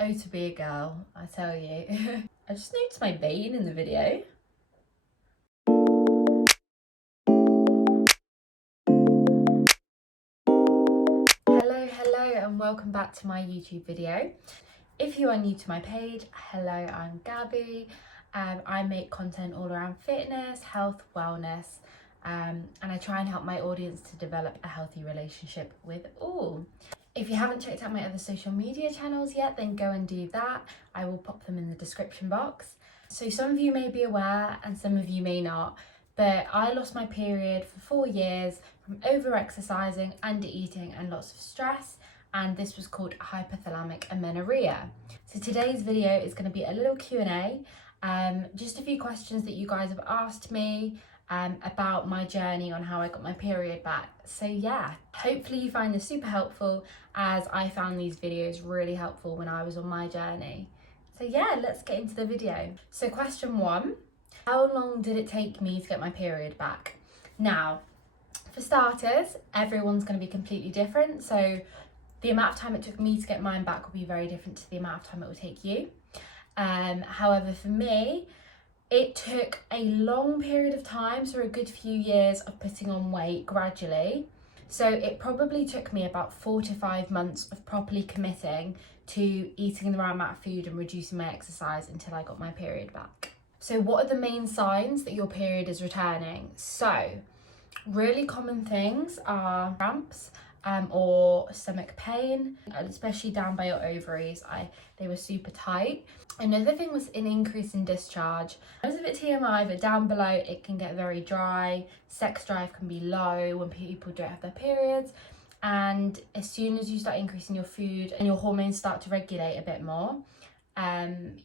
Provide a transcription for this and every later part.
Oh, to be a girl, I tell you. I just noticed my vein in the video. Hello and welcome back to my YouTube video. If you are new to my page, hello, I'm Gabby. I make content all around fitness, health, wellness, and I try and help my audience to develop a healthy relationship with all. If you haven't checked out my other social media channels yet, then go and do that. I will pop them in the description box. So some of you may be aware and some of you may not, but I lost my period for 4 years from over-exercising, under-eating and lots of stress, and this was called hypothalamic amenorrhea. So today's video is going to be a little Q&A, just a few questions that you guys have asked me about my journey on how I got my period back. So yeah, hopefully you find this super helpful, as I found these videos really helpful when I was on my journey. So yeah, let's get into the video. So question 1, how long did it take me to get my period back? Now, for starters, everyone's going to be completely different. So the amount of time it took me to get mine back will be very different to the amount of time it will take you. However, for me, it took a long period of time, so a good few years of putting on weight gradually. So it probably took me about 4 to 5 months of properly committing to eating the right amount of food and reducing my exercise until I got my period back. So what are the main signs that your period is returning? So really common things are cramps, or stomach pain, especially down by your ovaries. They were super tight. Another thing was an increase in discharge. It was a bit TMI, but down below it can get very dry. Sex drive can be low when people don't have their periods. And as soon as you start increasing your food and your hormones start to regulate a bit more,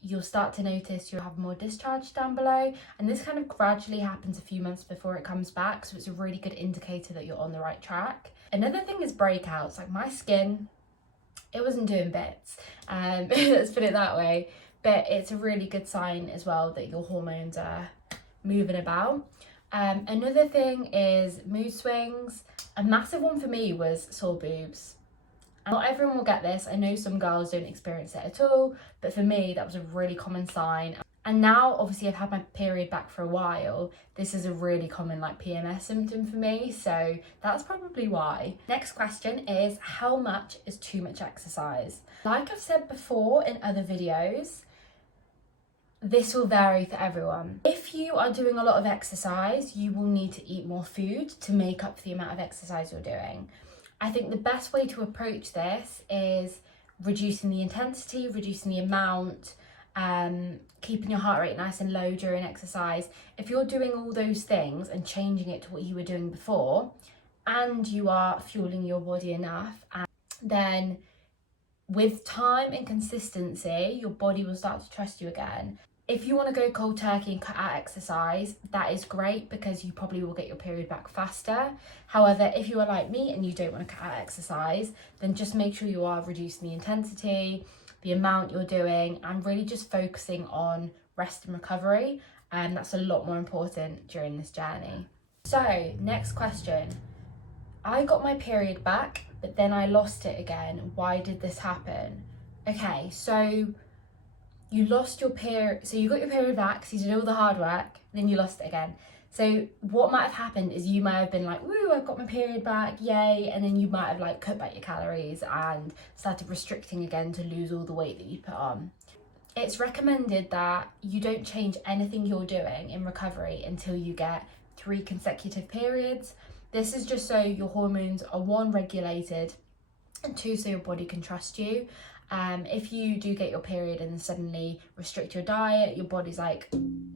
you'll start to notice you'll have more discharge down below, and this kind of gradually happens a few months before it comes back, so it's a really good indicator that you're on the right track. Another thing is breakouts. Like my skin, it wasn't doing bits, let's put it that way, but it's a really good sign as well that your hormones are moving about. Another thing is mood swings. A massive one for me was sore boobs. Not everyone will get this. I know some girls don't experience it at all, but for me that was a really common sign. And now obviously I've had my period back for a while, this is a really common like PMS symptom for me, so that's probably why. Next question is, how much is too much exercise? Like I've said before in other videos, this will vary for everyone. If you are doing a lot of exercise, you will need to eat more food to make up for the amount of exercise you're doing. I think the best way to approach this is reducing the intensity, reducing the amount, keeping your heart rate nice and low during exercise. If you're doing all those things and changing it to what you were doing before, and you are fueling your body enough, then with time and consistency, your body will start to trust you again. If you want to go cold turkey and cut out exercise, that is great because you probably will get your period back faster. However, if you are like me and you don't want to cut out exercise, then just make sure you are reducing the intensity, the amount you're doing, and really just focusing on rest and recovery. And that's a lot more important during this journey. So next question. I got my period back, but then I lost it again. Why did this happen? Okay, so you lost your period, so you got your period back, so you did all the hard work, then you lost it again. So what might have happened is you might have been like, woo, I've got my period back, yay, and then you might have like cut back your calories and started restricting again to lose all the weight that you put on. It's recommended that you don't change anything you're doing in recovery until you get 3 consecutive periods. This is just so your hormones are 1, regulated, and 2, so your body can trust you. If you do get your period and then suddenly restrict your diet, your body's like,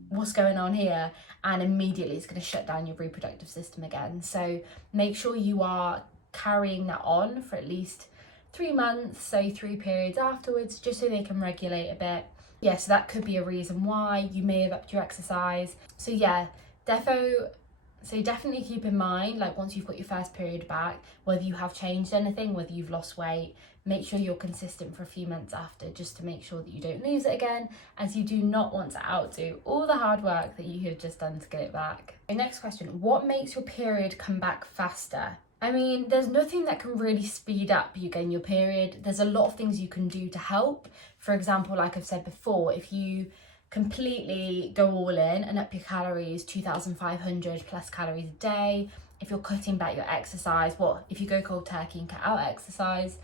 what's going on here? And immediately it's going to shut down your reproductive system again. So make sure you are carrying that on for at least 3 months, so 3 periods afterwards, just so they can regulate a bit. Yeah, so that could be a reason why you may have upped your exercise. So yeah, definitely keep in mind, like once you've got your first period back, whether you have changed anything, whether you've lost weight, make sure you're consistent for a few months after, just to make sure that you don't lose it again, as you do not want to outdo all the hard work that you have just done to get it back. Okay, next question, what makes your period come back faster? I mean, there's nothing that can really speed up you getting your period. There's a lot of things you can do to help. For example, like I've said before, if you completely go all in and up your calories, 2,500 plus calories a day, if you're cutting back your exercise, if you go cold turkey and cut out exercise,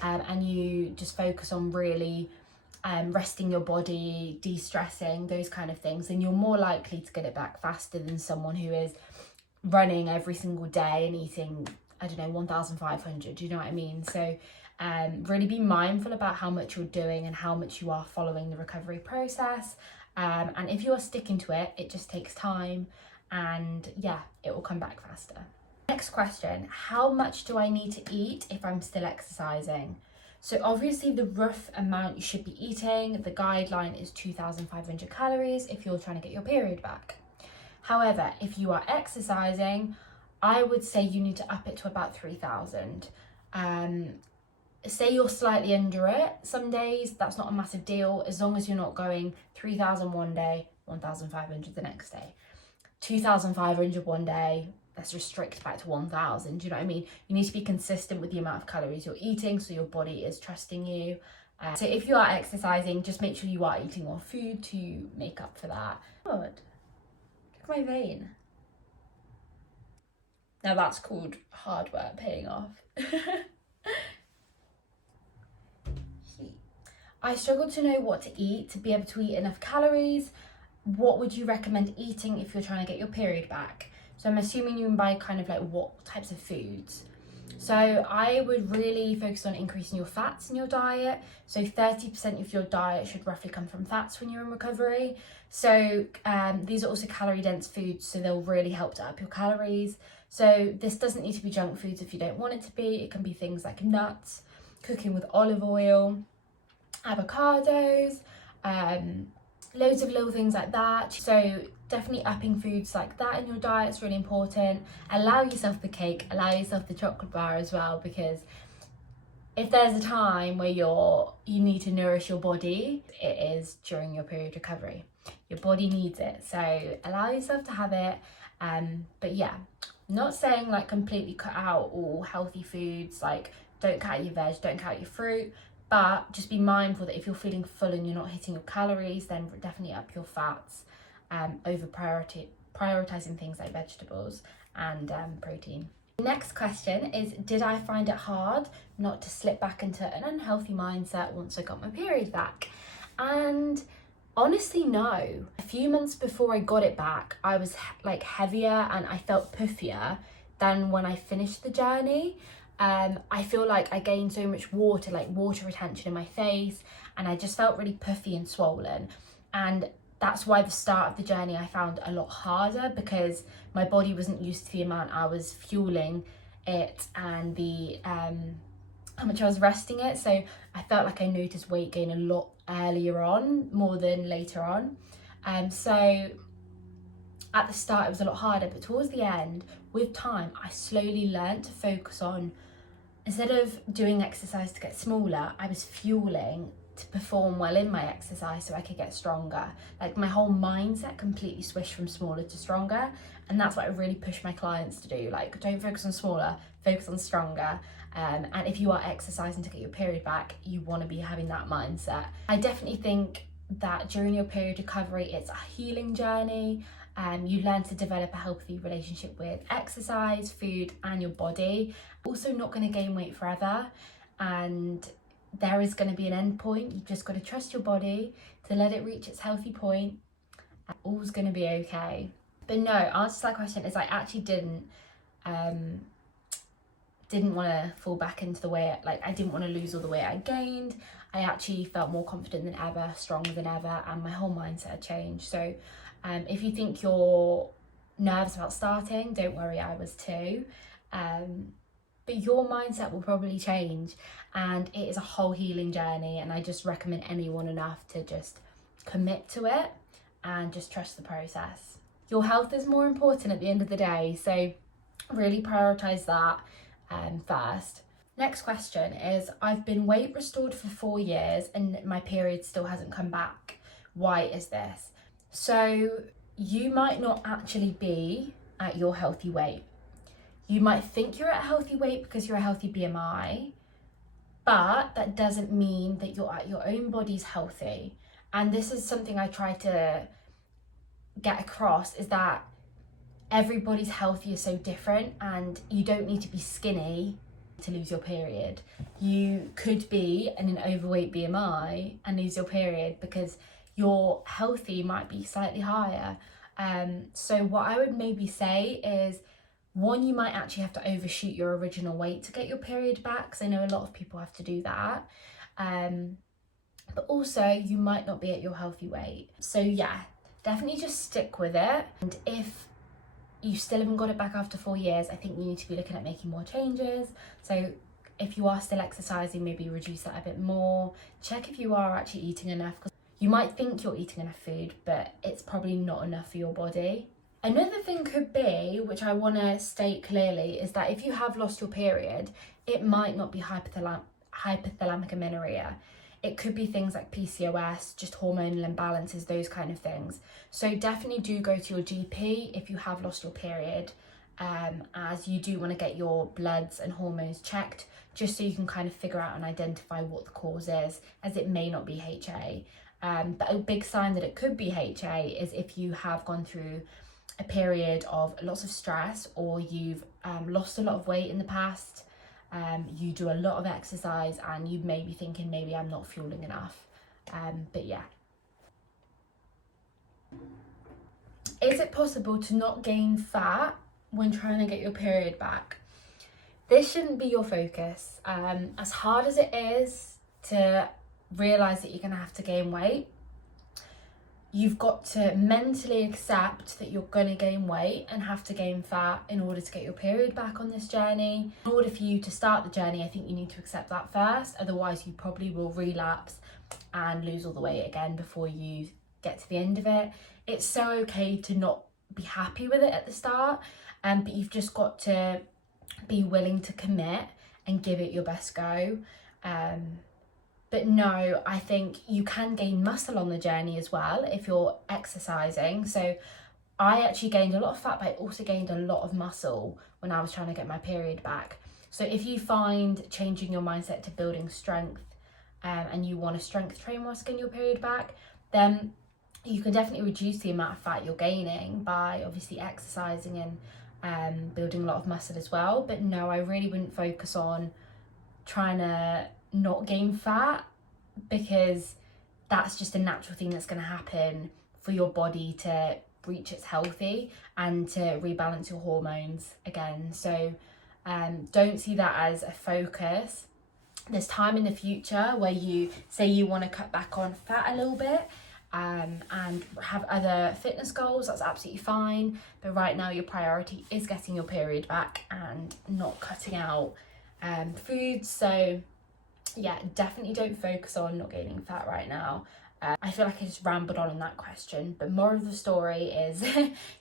and you just focus on really resting your body, de-stressing, those kind of things, then you're more likely to get it back faster than someone who is running every single day and eating, I don't know, 1,500, do you know what I mean? So really be mindful about how much you're doing and how much you are following the recovery process. And if you are sticking to it, it just takes time, and yeah, it will come back faster. Next question, how much do I need to eat if I'm still exercising? So obviously the rough amount you should be eating, the guideline is 2,500 calories if you're trying to get your period back. However, if you are exercising, I would say you need to up it to about 3,000. Say you're slightly under it some days, that's not a massive deal, as long as you're not going 3,000 one day, 1,500 the next day. 2,500 one day, let's restrict back to 1,000, do you know what I mean? You need to be consistent with the amount of calories you're eating so your body is trusting you. So if you are exercising, just make sure you are eating more food to make up for that. Good. Look at my vein. Now that's called hard work paying off. I struggle to know what to eat to be able to eat enough calories. What would you recommend eating if you're trying to get your period back? So I'm assuming you mean by kind of like what types of foods. So I would really focus on increasing your fats in your diet. So 30% of your diet should roughly come from fats when you're in recovery. So these are also calorie dense foods, so they'll really help to up your calories. So this doesn't need to be junk foods if you don't want it to be. It can be things like nuts, cooking with olive oil, avocados, loads of little things like that. So definitely upping foods like that in your diet is really important. Allow yourself the cake, allow yourself the chocolate bar as well, because if there's a time where you need to nourish your body, it is during your period recovery. Your body needs it, so allow yourself to have it. But yeah, not saying like completely cut out all healthy foods, like don't cut out your veg, don't cut out your fruit, but just be mindful that if you're feeling full and you're not hitting your calories, then definitely up your fats, over prioritizing things like vegetables and protein. Next question is, did I find it hard not to slip back into an unhealthy mindset once I got my period back? And honestly, no. A few months before I got it back, I was like heavier and I felt puffier than when I finished the journey. I feel like I gained so much water, like water retention in my face, and I just felt really puffy and swollen. And that's why the start of the journey I found a lot harder, because my body wasn't used to the amount I was fueling it and the how much I was resting it. So I felt like I noticed weight gain a lot earlier on, more than later on. So at the start it was a lot harder, but towards the end, with time, I slowly learned to focus on, instead of doing exercise to get smaller, I was fueling to perform well in my exercise so I could get stronger. Like my whole mindset completely switched from smaller to stronger, and that's what I really push my clients to do. Like, don't focus on smaller, focus on stronger. And if you are exercising to get your period back, you want to be having that mindset. I definitely think that during your period recovery, it's a healing journey. You learn to develop a healthy relationship with exercise, food, and your body. Also, not going to gain weight forever, and there is going to be an end point. You've just got to trust your body to let it reach its healthy point, and all's going to be okay. But no, answer to that question is I actually didn't want to fall back into the way, like I didn't want to lose all the weight I gained. I actually felt more confident than ever, stronger than ever, and my whole mindset had changed. So if you think you're nervous about starting, don't worry, I was too. But your mindset will probably change, and it is a whole healing journey, and I just recommend anyone enough to just commit to it and just trust the process. Your health is more important at the end of the day, so really prioritize that first. Next question is, I've been weight restored for 4 years and my period still hasn't come back. Why is this? So you might not actually be at your healthy weight. You might think you're at a healthy weight because you're a healthy BMI, but that doesn't mean that you're at your own body's healthy. And this is something I try to get across, is that everybody's healthy is so different, and you don't need to be skinny to lose your period. You could be in an overweight BMI and lose your period because your healthy might be slightly higher. So what I would maybe say is, one, you might actually have to overshoot your original weight to get your period back, because I know a lot of people have to do that. But also you might not be at your healthy weight. So yeah, definitely just stick with it. And if you still haven't got it back after 4 years, I think you need to be looking at making more changes. So if you are still exercising, maybe reduce that a bit more. Check if you are actually eating enough, because you might think you're eating enough food, but it's probably not enough for your body. Another thing could be, which I want to state clearly, is that if you have lost your period, it might not be hypothalamic amenorrhea. It could be things like PCOS, just hormonal imbalances, those kind of things. So definitely do go to your GP if you have lost your period, as you do want to get your bloods and hormones checked, just so you can kind of figure out and identify what the cause is, as it may not be HA. But a big sign that it could be HA is if you have gone through a period of lots of stress, or you've lost a lot of weight in the past, you do a lot of exercise, and you may be thinking, maybe I'm not fueling enough. But yeah. Is it possible to not gain fat when trying to get your period back? This shouldn't be your focus. As hard as it is to realise that you're going to have to gain weight, you've got to mentally accept that you're going to gain weight and have to gain fat in order to get your period back on this journey. In order for you to start the journey, I think you need to accept that first. Otherwise, you probably will relapse and lose all the weight again before you get to the end of it. It's so okay to not be happy with it at the start, but you've just got to be willing to commit and give it your best go. But no, I think you can gain muscle on the journey as well if you're exercising. So I actually gained a lot of fat, but I also gained a lot of muscle when I was trying to get my period back. So if you find changing your mindset to building strength, and you want to strength train whilst getting your period back, then you can definitely reduce the amount of fat you're gaining by obviously exercising and building a lot of muscle as well. But no, I really wouldn't focus on trying to not gain fat, because that's just a natural thing that's going to happen for your body to reach its healthy and to rebalance your hormones again. So don't see that as a focus. There's time in the future where you say you want to cut back on fat a little bit, and have other fitness goals. That's absolutely fine, but right now your priority is getting your period back and not cutting out foods. So yeah, definitely don't focus on not gaining fat right now. I feel like I just rambled on that question, but moral of the story is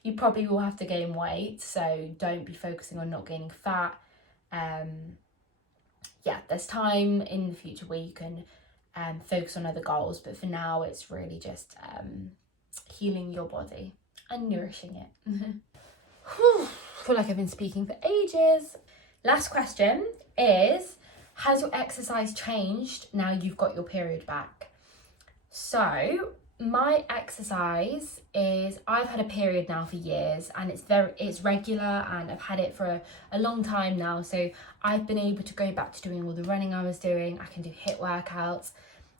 you probably will have to gain weight, so don't be focusing on not gaining fat. Yeah, there's time in the future where you can focus on other goals, but for now it's really just healing your body and nourishing it. I feel like I've been speaking for ages. Last question is, has your exercise changed now you've got your period back? So my exercise is, I've had a period now for years, and it's regular, and I've had it for a long time now. So I've been able to go back to doing all the running I was doing. I can do HIIT workouts.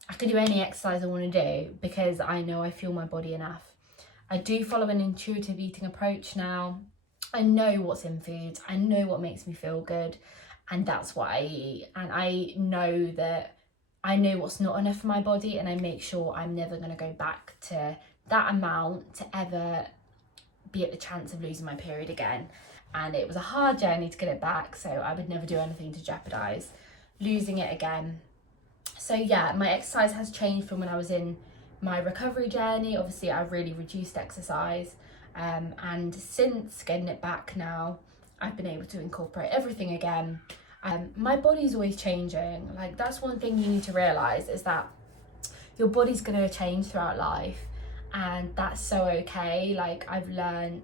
I can do any exercise I want to do because I know I fuel my body enough. I do follow an intuitive eating approach now. I know what's in foods. I know what makes me feel good, and that's what I eat. And I know that I know what's not enough for my body, and I make sure I'm never going to go back to that amount to ever be at the chance of losing my period again. And it was a hard journey to get it back, so I would never do anything to jeopardize losing it again. So yeah, my exercise has changed from when I was in my recovery journey. Obviously I really reduced exercise, and since getting it back now, I've been able to incorporate everything again. My body's always changing. Like, that's one thing you need to realize, is that your body's going to change throughout life, and that's so okay. Like, I've learned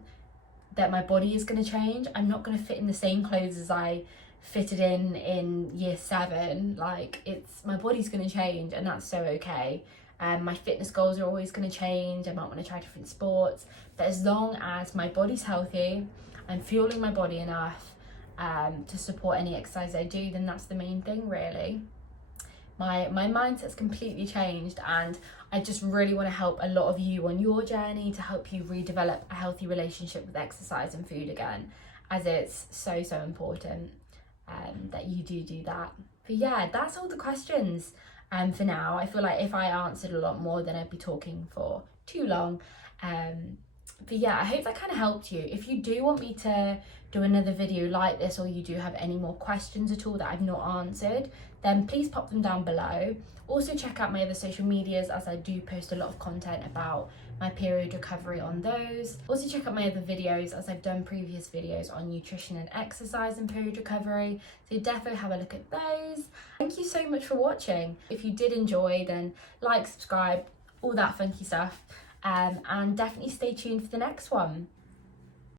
that my body is going to change. I'm not going to fit in the same clothes as I fitted in year 7. Like, my body's going to change, and that's so okay. My fitness goals are always going to change. I might want to try different sports, but as long as my body's healthy, I'm fueling my body enough to support any exercise I do, then that's the main thing, really. My mindset's completely changed, and I just really want to help a lot of you on your journey to help you redevelop a healthy relationship with exercise and food again, as it's so important that you do that. But yeah, that's all the questions for now. I feel like if I answered a lot more, then I'd be talking for too long. But yeah, I hope that kind of helped you. If you do want me to do another video like this, or you do have any more questions at all that I've not answered, then please pop them down below. Also check out my other social medias, as I do post a lot of content about my period recovery on those. Also check out my other videos, as I've done previous videos on nutrition and exercise and period recovery, so definitely have a look at those. Thank you so much for watching. If you did enjoy, then like, subscribe, all that funky stuff, and definitely stay tuned for the next one.